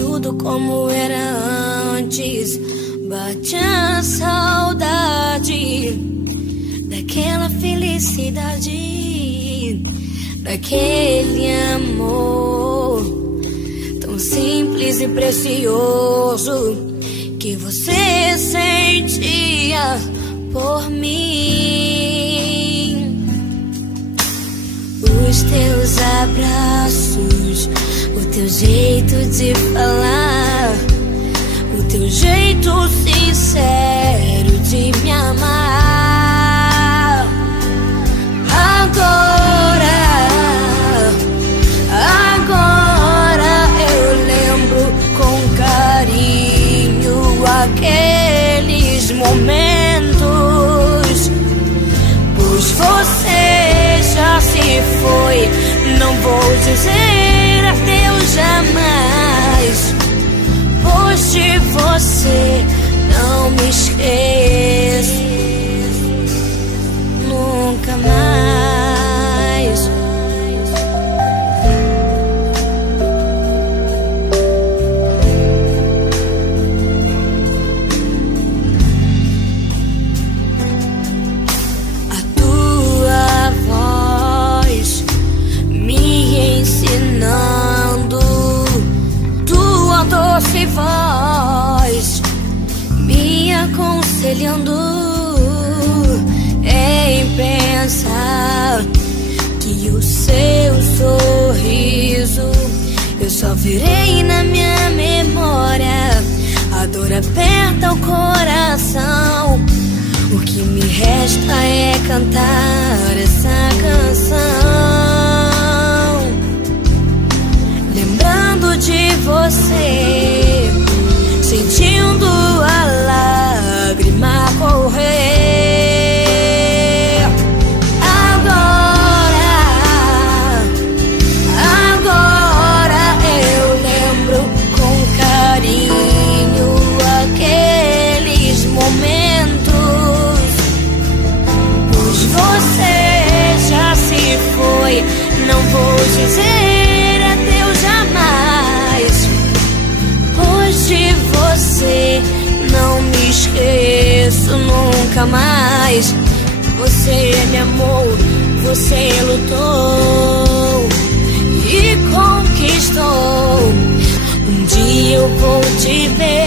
tudo como era antes. Bate a saudade daquela felicidade, daquele amor tão simples e precioso que você sentia por mim. Os teus abraços, o teu jeito de falar, o teu jeito sincero de me amar. Agora eu lembro com carinho aqueles momentos, pois você já se foi. Não vou dizer adeus jamais, pois de você não me esqueço nunca mais. A tua voz me ensinando, tua doce voz me aconselhando em pensar que o seu sorriso eu só verei na minha memória. A dor aperta o coração, o que me resta é cantar essa canção, lembrando de você, sentindo a lágrima correr. Agora eu lembro com carinho aqueles momentos, pois você já se foi. Não vou dizer adeus jamais, pois de você não me esqueço nunca mais. Você me amou, você lutou e conquistou. Um dia eu vou te ver